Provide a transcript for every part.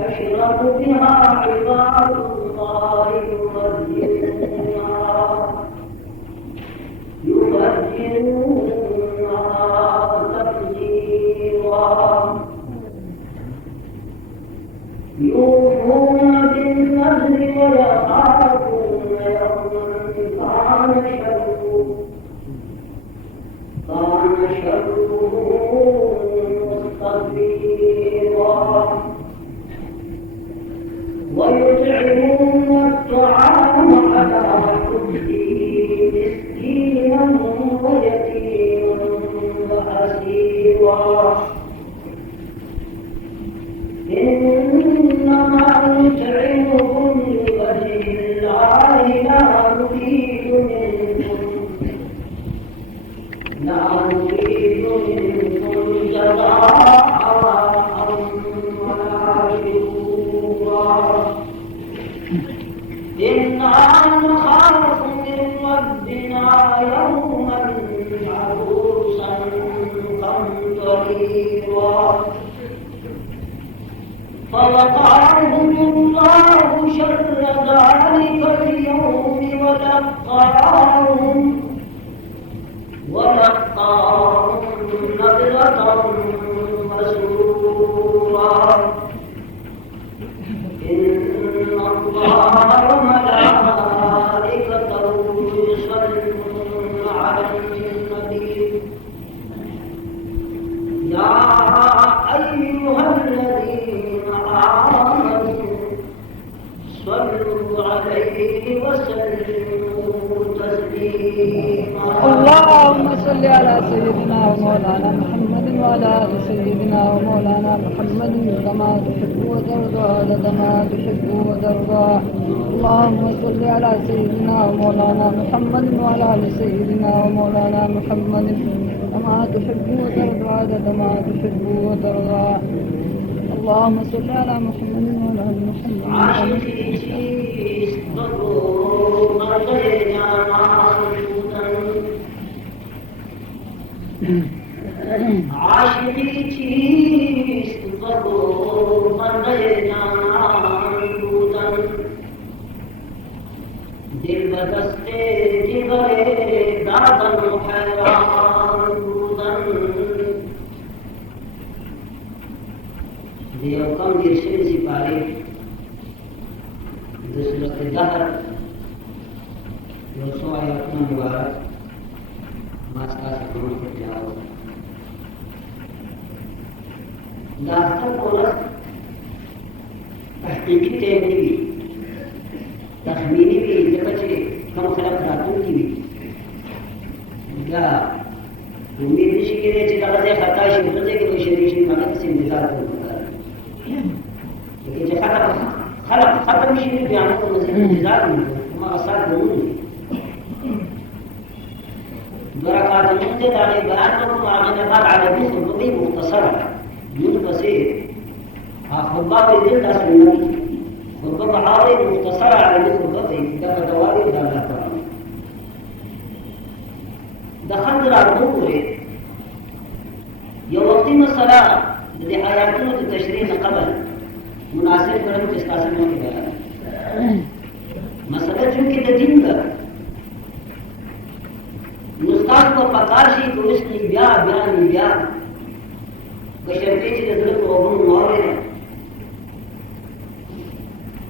يشرب بها عباد الله يفجرونها تفجيرا يوفون بالنذر ويخافون يوما كان شره مستطيرا ويطعمون الطعام على حبه مسكينا ويتيما واسيرا إنما نطعمكم لوجه الله لا نريد منكم جزاء ولا شكورا إنا نخاف من ربنا يوما عبوسا قمطريرا فوقاهم الله شر ذلك اليوم ولقاهم نضرة وسرورا إن الله وملائكته يصلون على النبي يا أيها الذين آمنوا صلوا عليه وسلموا تسليما. اللهم صل على سيدنا ومولانا محمد وعلى آل سيدنا ومولانا محمد كما تحب وترضى عدد ما تحب وترضى. اللهم صل على سيدنا ومولانا محمد وعلى آل سيدنا ومولانا محمد كما تحب وترضى عدد ما تحب وترضى. اللهم صل على محمد وعلى آل محمد. عاشقی چیست بگو بنده جانان بودن دل به دست جگر دادن و حیران بودن دیو کم دیرشن سپاری دو صورت دهر یو سو آیاتنا مبارک ماسکا سکرون کے جاؤ داستان قولت تحقیقی تیمنی بھی تخمینی بھی جگہ چھے کم خلق راتون کی بھی یا امید نشی کے لئے چھے دلزے خطای شمرزے کے کوئی شریشنی مانت سے انتظار کو مدار لیکن چھے خلق ختم شیئے بیانوں کو مزید انتظار کو مدار ہم اثار دونوں نہیں برکات المنزل عليه بأنكم أعجنبات على بيت الرضي مختصرة منقصير خطبات الجلد أسلمون خطبة عارض مختصرة على بيت الرضي كما دوالي إذا لا ترى دخلت الأرضور يوقتين الصلاة الذي حياتنا التشريح قبل مناسب كلام تستاسم وكذا مسألة جنك تدين مستاق کو پکاشی کو اس نے بیا بشرطی چیز ذلك روبون مورد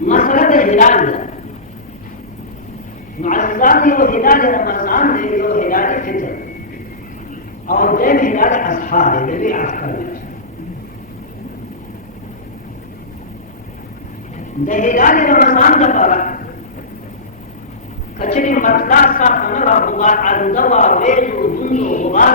مسألة هلال معززان يو هلال رمضان يو هلال فطر او دين هلال أصحاب الذي عسكر ده هلال رمضان دفرق کچری مطلع صافنه را غبار علوده و ریز و دنج و غبار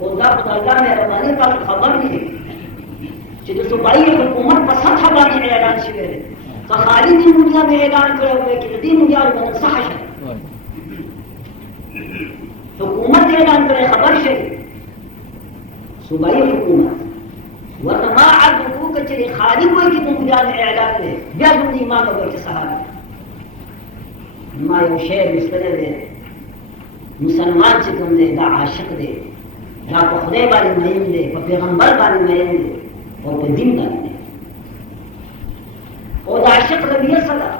وده بطلع مهرباني تاسو خبر دي چې د صوبایي حکومت په سطح باندې اعلان شوی دی که خالي دې مونږه به اعلان کړی وای چې د دې مونږه باندې صح شه حکومت اعلان کړی خبر شي صوبایي حکومت ورته ما عرض وکړو چې خالي وای چې مونږه اعلان کړی بیا زموږ ایمان وای چې صحابه ما یو شی مستند دی مسلمان چې کوم دی دا عاشق دی دا په خدای باندې مین دی په پیغمبر باندې مین دی او په دین باندې او دا عاشق رویه سره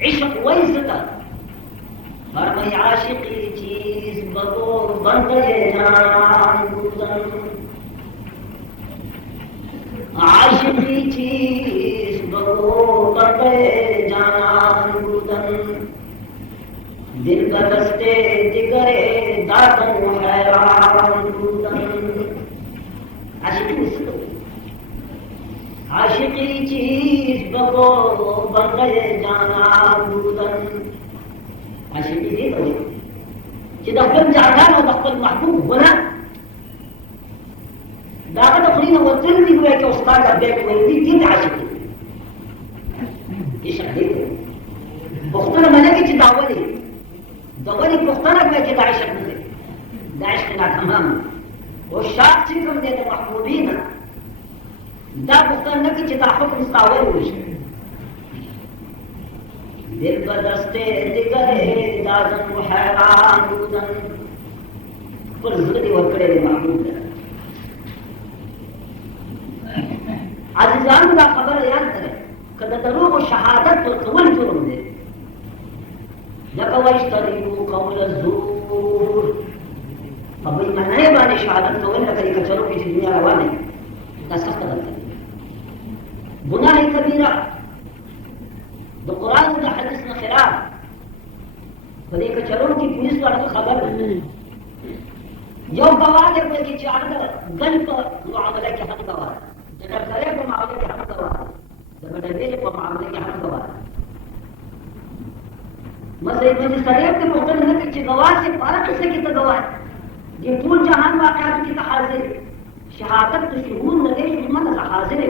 عشق ویسته فرمای عاشقی چیز بطور بنده جان بودن عاشقی چیز بطور بنده جان بودن دل کا دستے جگرے دادن حیران بودن عاشقی مسلو عاشقی چیز بگو بغیر جانا بودن عاشقی دی کوي چې د خپل جانان او د خپل محبوب ونه داغه د خلینو وتل دی کوي چې استاد ابیک وایي دي عاشقی عشق دی پښتنه باندې چې داولي دغه پښتنه کوي چې د عشق نه د عشق نه تمام او شاک چې کوم دي د محبوبین دا پښتنه نه کوي چې دا حکم استاول وشي دل بدسته دګره دادن حیران بودن پر زړه دی ورکړې محبوب ده عزیزانو دا خبره یاد کړئ کله دروغ او شهادت ورکول جرم دی لکه واشترکوا قول الزور په بل معنی باندې شهادت کول لکه کچرو کې دنیا روانه دا سخت ده ګناه کبیره د قرآن او د حدیث نه خلاف په دې کچرو کې پولیس ورته خبر یو گواه دی چې هغه ګل په معامله کې حق گواه د ډاکټر په معامله کې حق گواه د بدوی په معامله کې حق گواه مثلا ابن سریب کے محتر نے کہ گواہ سے پارا قصے کی تو گواہ یہ طول جہان واقعات کی تو حاضر شہادت تو شہود نہ دے شہود نہ حاضر ہے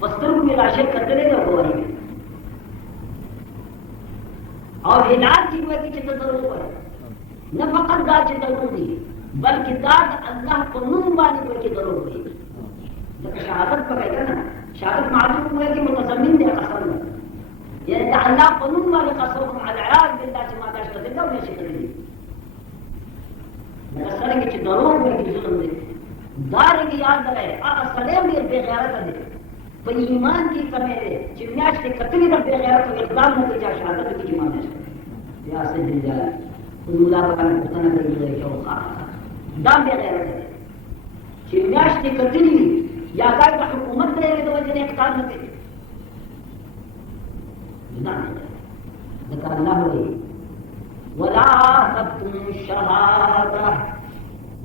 پستر کو لاشیں کرتے رہے گا گواہی میں اور ہدایت کی ہوئے کی چیز ضرور ہے نہ فقط دا چیز ضرور دی بلکہ داد اللہ کو نم بانی ہوئے کی ضرور دی جب شہادت پکڑے گا نا شہادت معلوم ہوئے کہ متضمن دے قسم ہے يعني الله قانون ما بقصرهم على العراق بالله ما داشت ده ولا شيء غير مثلا چې ضرور ورته ظلم دي دارنګ یاد درې هغه سلام دې بے غیرت دي په ایمان کې کمې دي چې میاشتې کتلې د بے غیرت او اقدام نه کوي چې شهادت کې ایمان نشته یا سید الله الله باندې پتنه کوي چې اوقات دا بے غیرت دي چې میاشتې کتلې یا دا حکومت دې د وجه اقدام نه کوي ذكر الله لي ولا تكتموا الشهادة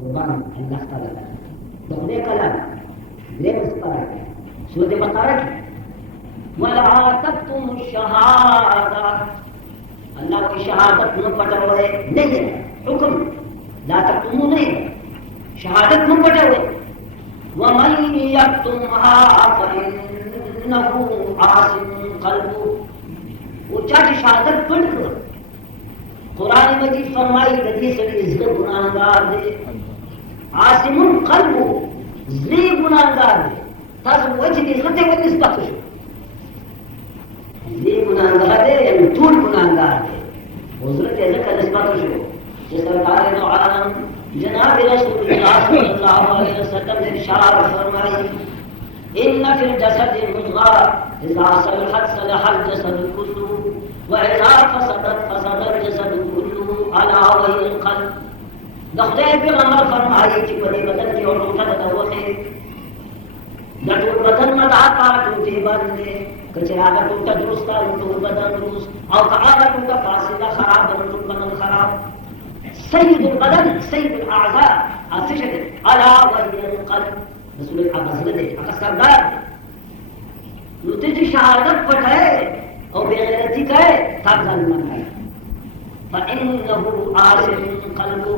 ربما الله تعالى تقول كلام ليه مستقر سورة بقرة ولا تكتموا الشهادة الله کی شهادت نہ پٹوے نہیں حکم لا تكتموا نہیں شهادت نہ پٹوے ومن يكتمها فإنه عاصم قلبه وہ چاچی شہادت پڑھ کر قرآن مجید فرمائی ددی سے عزت گناہگار دے عاصم قلب زی گناہگار دے تاز وجہ دی عزت کو نسبت شو زی گناہگار دے یعنی طول گناہگار دے حضرت عزت کا نسبت شو جس سرکار دو عالم جناب رسول اللہ صلی اللہ علیہ وسلم نے ارشاد فرمائی ان فی الجسد مضغہ اذا صلحت صلح الجسد كله واذا فسدت فسد الجسد كله الا وهي القلب دخدای پیغمبر فرمایي چې په دې بدن کې اور ټوټه ده وخه د ټول بدن مدا کار ټوټه باندې کچراغه ټوټه درست او ټول بدن درست او هغه ټوټه فاصله خراب او ټول بدن خراب سيد البدن سيد الاعضاء اسشد الا وهي القلب رسول الله صلی الله علیه وسلم نو ته چې شهادت پټه او بے غیرتی کہے تب ظالمان ہے فإنه عاصم قلبه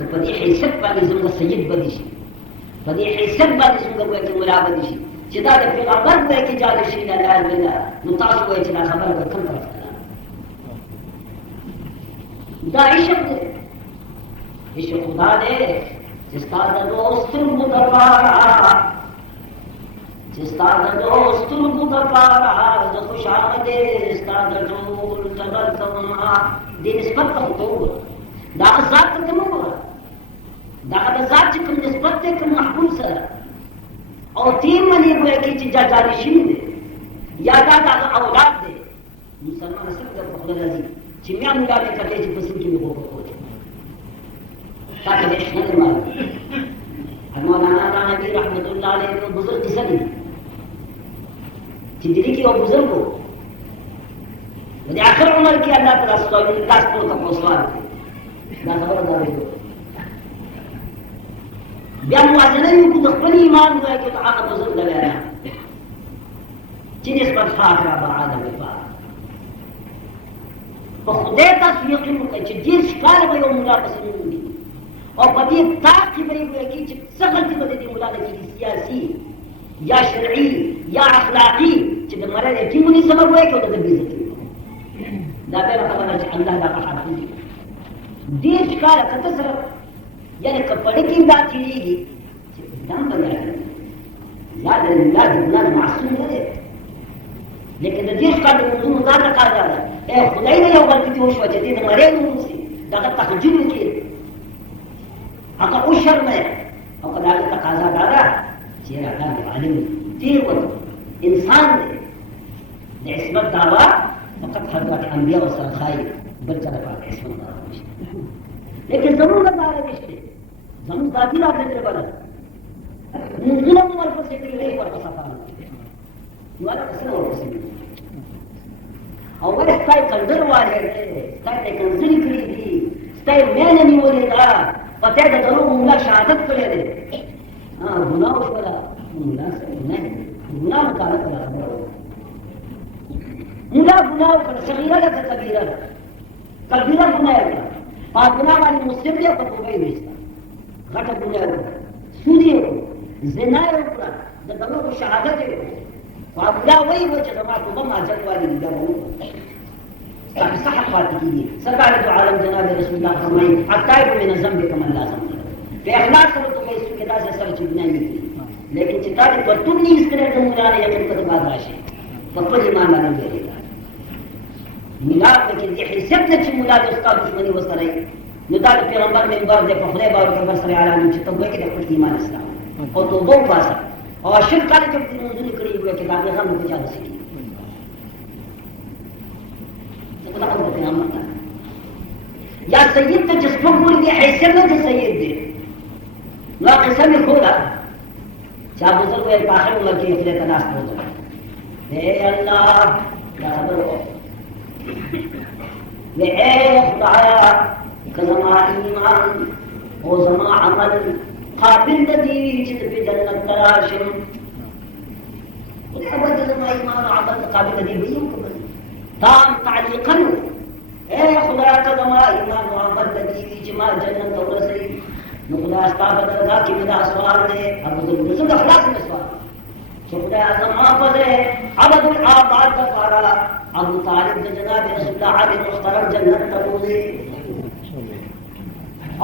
كفدي حسب بعد زمن السيد بديش فدي حسب بعد زمن قوي كملا بديش جدا في غمر قوي كجال شيء لا لا متعصب قوي كنا خبر كم كم داعش ايش خدا دے جستا دوست مدبارا جستا دوست مدبارا جو خوش آمدے جستا دور تبر کما دي نسبت خطوبه دا ذات کوم وګوره دا ذات چې کوم نسبت ته کوم محبوب سره او تیم منی وای کی چې جاجاري شي دي یا دا اولاد دي مسلمان سره د خپل راځي چې میا موږ له کته چې پسند کې وګورو تاکہ دیش نه مال مولانا نبی رحمت الله علیه کو بزرگ کسانی چې دلی کې او بزرگ کو د اخر عمر کې الله تعالی سوال تاسو ته سوال دا خبره ده بیا موازنه یو کو د خپل ایمان وای کې هغه بزرگ دی چې نسبت فاخره بعد وفا په خدای تاسو یقین وکړئ چې ډیر ښکار به یو مولا پسې وي او په دې تاکي به وي چې څه غلطي به دې مولا نه کېږي سیاسي یا شرعي یا اخلاقي چې د مرګ ټیمونی سبب وایي او د بیزتي دا به خبره چې الله دا حاکم دي ډیر ښکار کته سره یعنی کپړې کې دا کېږي چې دم بلای یاد نه معصوم نه دی لیکن د دې ښکار د موضوع دا تقاضا ده خدای نه یو غلطي دې وشوه چې دې د مرګ نومسي دغه تهجد وکړي هغه او شرمه او کله هغه تقاضا دارا چې راغلی عالم تیر وته انسان دی د عصمت دعوا فقط حضرت انبیاء او سرخای بل چا په عصمت دعوا نشته لیکن زموږ لپاره نشته زموږ ذاتي راځي بل موږ نه موږ په څه کې نه ورته صفانه نو هغه څه ورته او ولې ستای کندر وایي ستای کنځري کړی دي ستای مینه نیولې ده پته ده دروغ موږ شهادت کړی دی ګناه وکړه موږ نه ګناه کار کړه موږ ګناه وکړه صغیره ده کبیره ده کبیره ګناه ده پاګنا باندې مسلم دی په توبه یې وستا غټه ګناه ده سودی زنا وکړه د دروغ شهادت یې وابلا وی چې زما توبه ما جنوالي دي دا صح فاتكيني سبعة عالم جناب رسول الله فرمائي التائب من الذنب كمن لا ذنب في اخلاص سره تو مې څه کدا سره چې بنای نه لیکن چې تاسو په ټول نه اسکره کوم نه یې په بعد راشي په خپل ایمان باندې لري ملاد کې دې حساب نه چې ملاد استاد دښمنی وسره نو دا پیغمبر منبر دې په خدای باور کوي سره اعلان چې توبه کې د خپل ایمان اسلام او توبه واسه او شرک کله چې موږ کړی وي چې دا پیغام نه چا وسه یا سید ته چې څوک دي حیثیت نه دي سید دي نو قسم یې خورا چا بزرګ یې په اخر ولر کې خپل تناس بوزل اے الله دا خبره له اے خدایا کزما ایمان او زما عمل قابل دي چې په جنت تراشم او زما ایمان او عمل قابل دي ویو تام تعلیقا اے خدا قدما ایمان محمد نبی جمال جنت ورسی نو خدا استاد درگاہ کی مدا سوال دے ابو ذر اخلاص میں سوال خدا اعظم حافظ ہے عبد الآباد کا پارا ابو طالب جناب رسول اللہ علیہ مختار جنت تبوزے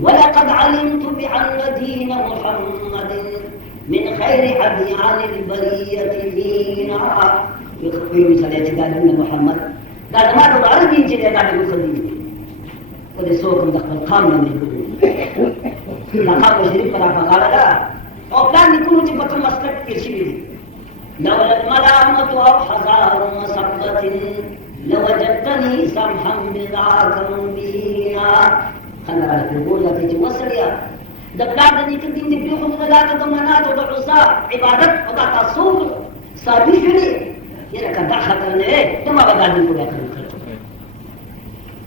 ولقد علمت بأن دين محمد من خير أديان البرية دينا يخبر صلاة دين محمد قال ما تبغى على دين جديد قال يخليه قد سوكم دخل قامنا من القلوب لقد شريف فقال لا وكان يكون جبت مسكت كشيء لولا الملامة أو حذار مسقة لوجدتني سمحا بذاك مبينا خلنا على القبور لكن توصل يا دبلات اللي كنت نبي خذ ذاك ضمانات وعصا عبادت وقع تصوم صابي شنو يا كان دخل ايه ثم بدل نقول يا